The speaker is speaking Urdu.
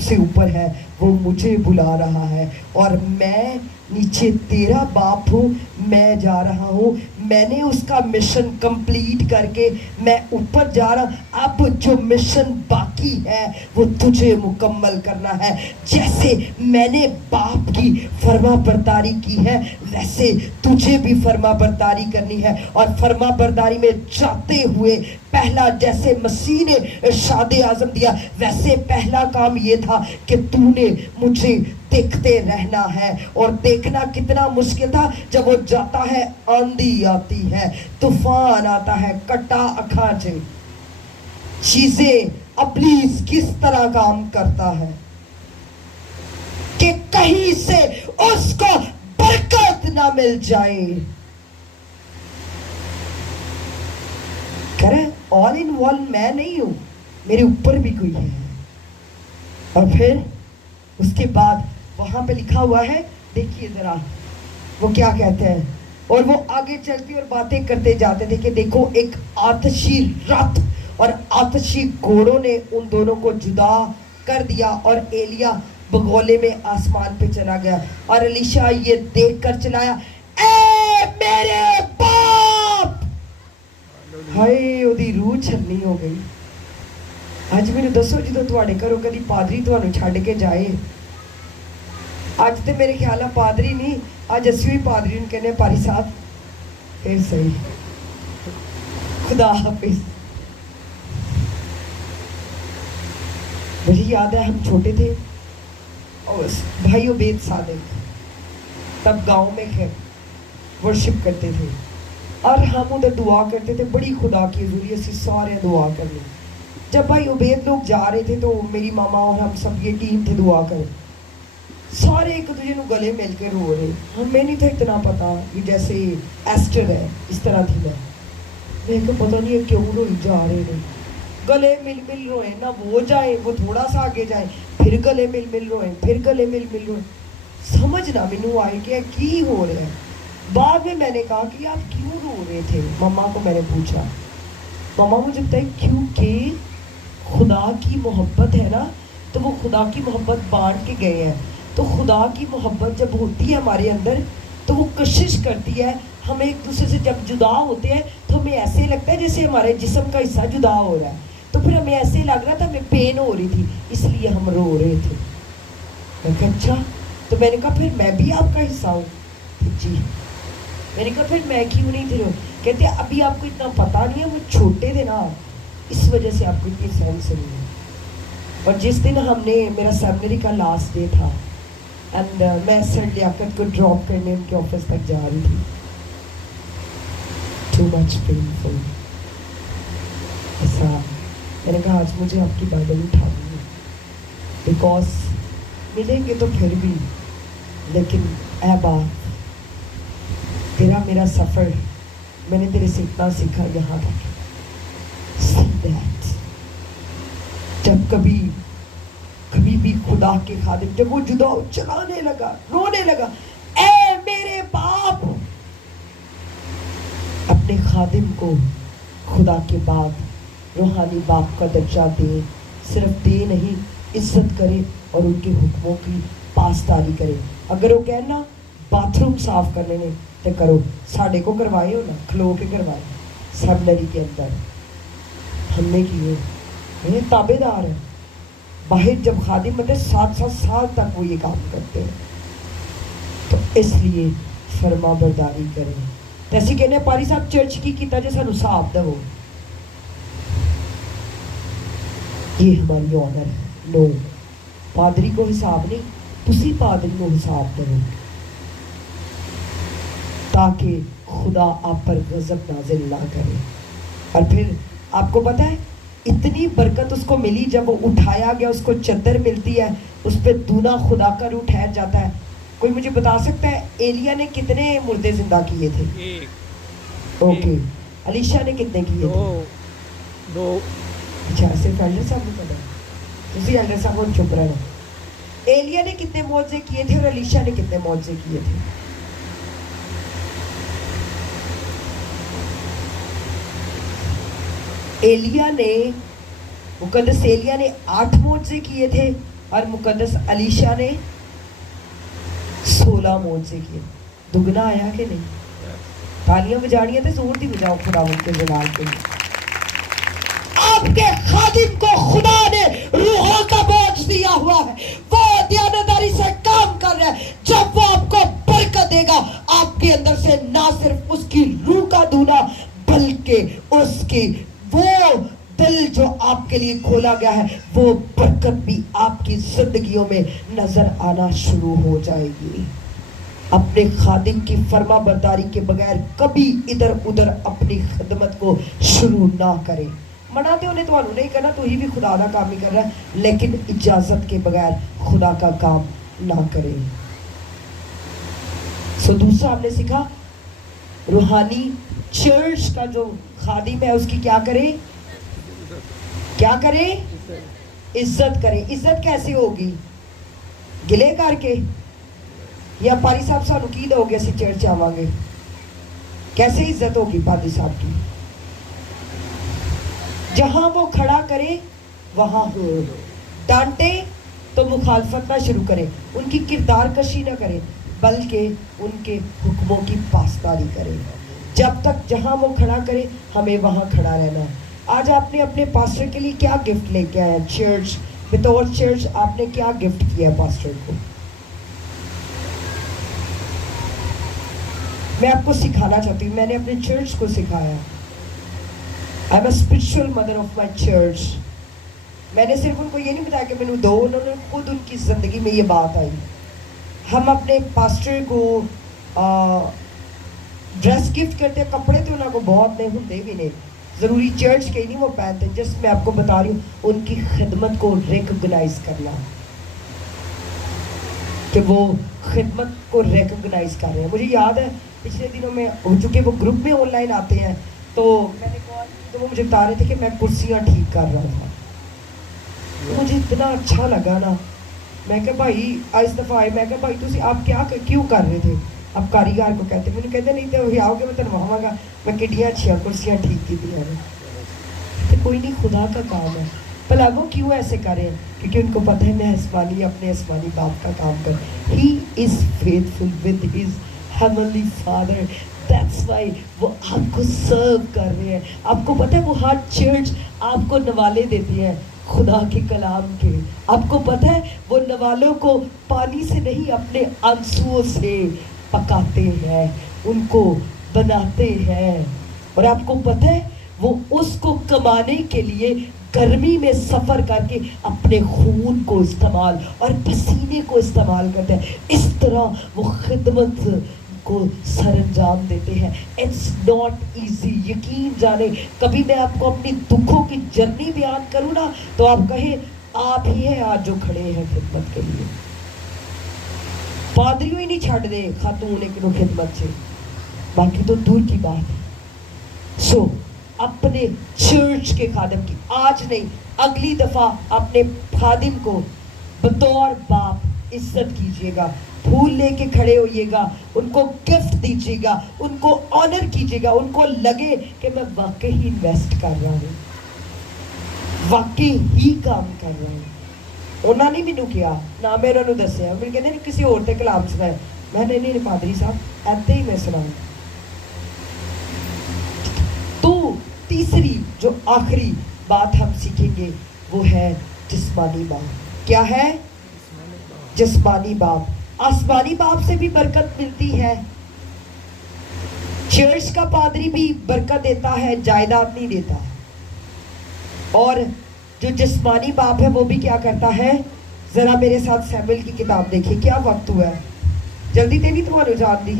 سب سے اوپر ہے وہ مجھے بلا رہا ہے اور میں نیچے تیرا باپ ہوں, میں جا رہا ہوں, میں نے اس کا مشن کمپلیٹ کر کے میں اوپر جا رہا ہوں. اب جو مشن باقی ہے وہ تجھے مکمل کرنا ہے. جیسے میں نے باپ کی فرما برداری کی ہے ویسے تجھے بھی فرما برداری کرنی ہے. اور فرما برداری میں جاتے ہوئے پہلا, جیسے مسیح نے ارشاد اعظم دیا, ویسے پہلا کام یہ تھا کہ تو نے مجھے دیکھتے رہنا ہے. اور دیکھنا کتنا مشکل تھا جب وہ جاتا ہے, آندھی آتی ہے, طوفان آتا ہے, کٹا اکھاں چے چیزیں ابلیس کس طرح کام کرتا ہے کہ کہیں سے اس کو برکت نہ مل جائے. کہہ رہے آل ان ون میں نہیں ہوں, میرے اوپر بھی کوئی ہے. اور پھر اس کے بعد وہاں پہ لکھا ہوا ہے, دیکھیے ذرا وہ کیا کہتے ہیں. اور وہ آگے چلتے اور باتیں کرتے جاتے تھے کہ دیکھو ایک آتشی رت اور آتشی گھوڑوں نے ان دونوں کو جدا کر دیا اور ایلیا بغولے میں آسمان پہ چلا گیا. اور الیشا یہ دیکھ کر چلایا, اے میرے باپ. ہائے اودی روح چھلنی ہو گئی. اج مینوں دسو جدوں تواڈے گھروں کدی پادری تانوں چھڈ کے جائے, اج تے میرے خیال ہے پادری نہیں, اج اسی بھی پادری نوں کہنے پاری صاحب پھر صحیح, خدا حافظ. مجھے یاد ہے ہم چھوٹے تھے اور بھائی عبید صادق تب گاؤں میں ورشپ کرتے تھے اور ہم ادھر دعا کرتے تھے, بڑی خدا کی حضوری اسی سارے دعا کرنے. جب بھائی عبید لوگ جا رہے تھے تو میری ماما اور ہم سب یہ ٹیم تھے دعا کریں, سارے ایک دوسرے کو گلے مل کے رو رہے. ہمیں نہیں تھا اتنا پتا کہ جیسے ایسٹر ہے اس طرح تھی. میں کو پتہ نہیں ہے کیوں روئی جا رہے ہیں, گلے مل مل روئیں, نہ وہ جائیں وہ تھوڑا سا آگے جائیں, پھر گلے مل مل روئیں, پھر گلے مل مل روئیں. سمجھ نہ مینوں آئی کہ کی ہو رہا ہے. بعد میں نے کہا کہ آپ کیوں رو رہے تھے, مما کو میں نے پوچھا. مما مجھے بتائی کیونکہ خدا کی محبت ہے نا, تو وہ خدا کی محبت بانٹ کے گئے ہیں. تو خدا کی محبت جب ہوتی ہے ہمارے اندر تو وہ کوشش کرتی ہے, ہمیں ایک دوسرے سے جب جدا ہوتے ہیں تو ہمیں ایسے لگتا ہے جیسے ہمارے جسم کا حصہ جدا ہو رہا ہے. تو پھر ہمیں ایسے لگ رہا تھا, ہمیں پین ہو رہی تھی, اس لیے ہم رو رہے تھے. میں کہا اچھا, تو میں نے کہا پھر میں بھی آپ کا حصہ ہوں. جی. میں نے کہا پھر میں کیوں نہیں تھی. کہتے ابھی آپ کو اتنا پتا نہیں ہے, وہ چھوٹے تھے نا اس وجہ سے آپ کو اتنی سینس نہیں ہے. اور جس دن ہم نے, میرا سیمنری کا لاسٹ ڈے تھا اینڈ میں سر لیاقت کو ڈراپ کرنے ان کے آفس تک جا رہی تھی. Too much painful. ایسا میں نے کہا آج مجھے آپ کی بائبل اٹھانی ہے بیکاز ملیں گے تو پھر بھی, لیکن اے بات تیرا میرا سفر میں نے تیرے سے اتنا سیکھا یہاں تک. See that. جب کبھی بھی خدا کے خادم جب وہ جدا چلانے لگا, رونے لگا, اے میرے باپ. اپنے خادم کو خدا کے بعد روحانی باپ کا درجہ دے, صرف دے نہیں, عزت کرے اور ان کے حکموں کی پاسداری کرے. اگر وہ کہنا باتھ روم صاف کرنے نے تو کرو, ساڑھے کو کروائے ہو نا, کھلو کے کروائے. سیمنری کے اندر ہم نے کیے, یہ تابع دار ہیں. باہر جب خادم بنتے 7 سال تک وہ یہ کام کرتے ہیں. تو اس لیے فرما برداری کریں. ایسی کہنے پاری صاحب چرچ کی کیتا جے سانو حساب دو, یہ ہماری آنر ہے. نو, پادری کو حساب نہیں, تسی پادری کو حساب دو تاکہ خدا آپ پر غضب نازل نہ کرے. اور پھر آپ کو پتہ ہے اتنی برکت اس کو ملی, جب وہ اٹھایا گیا اس کو چادر ملتی ہے, اس پہ دونا خدا کا روح ٹھہر جاتا ہے. کوئی مجھے بتا سکتا ہے ایلیا نے کتنے مردے زندہ کیے تھے؟ اوکے. الیشا نے کتنے کیے تھے؟ 2. اچھا صرف ایلڈر صاحب کو پتا ہے, اسی ایلڈر صاحب کو چپ رہنا. ایلیا نے کتنے معجزے کیے تھے اور الیشا نے کتنے معجزے کیے تھے؟ ایلیا نے, مقدس ایلیا نے 8 معجزے کیے تھے اور مقدس علیشا نے 16 معجزے کیے. دگنا آیا کہ نہیں؟ تالیاں بجاڑیاں تو زور دی بجاؤ خداوند کے جلال کے لیے. آپ کے خادم کو خدا نے روحوں کا بوجھ دیا ہوا ہے, وہ دیانتداری سے کام کر رہا ہے. جب وہ آپ کو برکت دے گا, آپ کے اندر سے نہ صرف اس کی روح کا دھونا بلکہ اس کی وہ دل جو آپ کے لیے کھولا گیا ہے وہ برکت بھی آپ کی زندگیوں میں نظر آنا شروع ہو جائے گی. اپنے خادم کی فرما برداری کے بغیر کبھی ادھر ادھر اپنی خدمت کو شروع نہ کریں. منع تو انہیں تو نہیں کرنا, تو ہی بھی خدا کا کام ہی کر رہا ہے, لیکن اجازت کے بغیر خدا کا کام نہ کریں. دوسرا ہم نے سیکھا روحانی چرچ کا جو خادم ہے اس کی کیا کرے, کیا کرے, عزت کرے. عزت کیسے ہوگی؟ گلے کر کے, یا پاری صاحب سانو کی دو گے اسی چرچ آواں گے؟ کیسے عزت ہوگی پادری صاحب کی؟ جہاں وہ کھڑا کرے وہاں ہو. ڈانٹے تو مخالفت نہ شروع کرے, ان کی کردار کشی نہ کرے, بلکہ ان کے حکموں کی پاسداری کرے. جب تک جہاں وہ کھڑا کرے ہمیں وہاں کھڑا رہنا ہے. آج آپ نے اپنے پاسٹر کے لیے کیا گفٹ لے کے آیا؟ چرچ بطور چرچ آپ نے کیا گفٹ کیا پاسٹر کو؟ میں آپ کو سکھانا چاہتی ہوں, میں نے اپنے چرچ کو سکھایا. I am a spiritual mother of my church. میں نے صرف ان کو یہ نہیں بتایا کہ میں نے دو, انہوں نے خود ان کی زندگی میں یہ بات آئی. ہم اپنے پاسٹر کو ڈریس گفٹ کرتے ہیں, کپڑے تو انہوں کو بہت نہیں ہوتے بھی نہیں, ضروری چرچ کے ہی نہیں وہ پہنتے. جس میں آپ کو بتا رہی ہوں ان کی خدمت کو ریکگنائز کرنا, کہ وہ خدمت کو ریکگنائز کر رہے ہیں. مجھے یاد ہے پچھلے دنوں میں, چونکہ وہ گروپ میں آن لائن آتے ہیں, تو میں نے کہا تو وہ مجھے بتا رہے تھے کہ میں کرسیاں ٹھیک کر رہا تھا. مجھے اتنا اچھا لگا نا. میں کہا بھائی اس دفعہ آئے, میں کہا بھائی تسی آپ کیوں کر رہے تھے؟ آپ کاریگر کو کہتے, مجھے کہتے نہیں تو آؤ گے میں تنواواں گا. میں کڈیاں اچھا کرسیاں ٹھیک کی دیا نے. تو کوئی نہیں, خدا کا کام ہے. بھلا وہ کیوں ایسے کریں؟ کیونکہ ان کو پتہ ہے میں آسمانی اپنے آسمانی باپ کا کام کر. He is faithful with his heavenly father. That's why وہ آپ کو سرو کر رہے ہیں. آپ کو پتہ ہے وہ ہر چرچ آپ کو نوالے دیتی ہے خدا کے کلام کے. آپ کو پتہ ہے وہ نوالوں کو پانی سے نہیں اپنے آنسوؤں سے پکاتے ہیں, ان کو بناتے ہیں. اور آپ کو پتہ ہے وہ اس کو کمانے کے لیے گرمی میں سفر کر کے اپنے خون کو استعمال اور پسینے کو استعمال کرتے ہیں. اس طرح وہ خدمت کو سر انجام دیتے ہیں. It's not easy. یقین جانے کبھی میں آپ کو اپنی دکھوں کی جرنی بیان کروں نا تو آپ کہیں آپ ہی ہیں آج جو کھڑے ہیں خدمت کے لیے. پادریوں ہی نہیں چھڑ دے خاتون ایک خدمت سے, باقی تو دور کی بات ہے. سو اپنے چرچ کے خادم کی آج نہیں اگلی دفعہ اپنے خادم کو بطور باپ عزت کیجیے گا, پھول لے کے کھڑے ہوئیے گا, ان کو گفٹ دیجیے گا, ان کو آنر کیجیے گا, ان کو لگے کہ میں واقعی انویسٹ کر رہا ہوں, واقعی ہی کام کر رہا ہوں. انہوں نے مینوں کیا نہ میں انہوں نے دسیا, میں کہتے ہیں کسی اور تے کلام سنائے. میں نہیں پادری صاحب ایسے ہی میں سناؤں. تو تیسری جو آخری بات ہم سیکھیں گے وہ ہے جسمانی باپ. کیا ہے؟ جسمانی باپ. آسمانی باپ سے بھی برکت ملتی ہے. چرچ کا پادری بھی برکت دیتا ہے, جائیداد نہیں دیتا. اور جو جسمانی باپ ہے وہ بھی کیا کرتا ہے؟ ذرا میرے ساتھ سیموئیل کی کتاب دیکھیے. کیا وقت ہوا ہے؟ جلدی دینی تمہارے جان دی.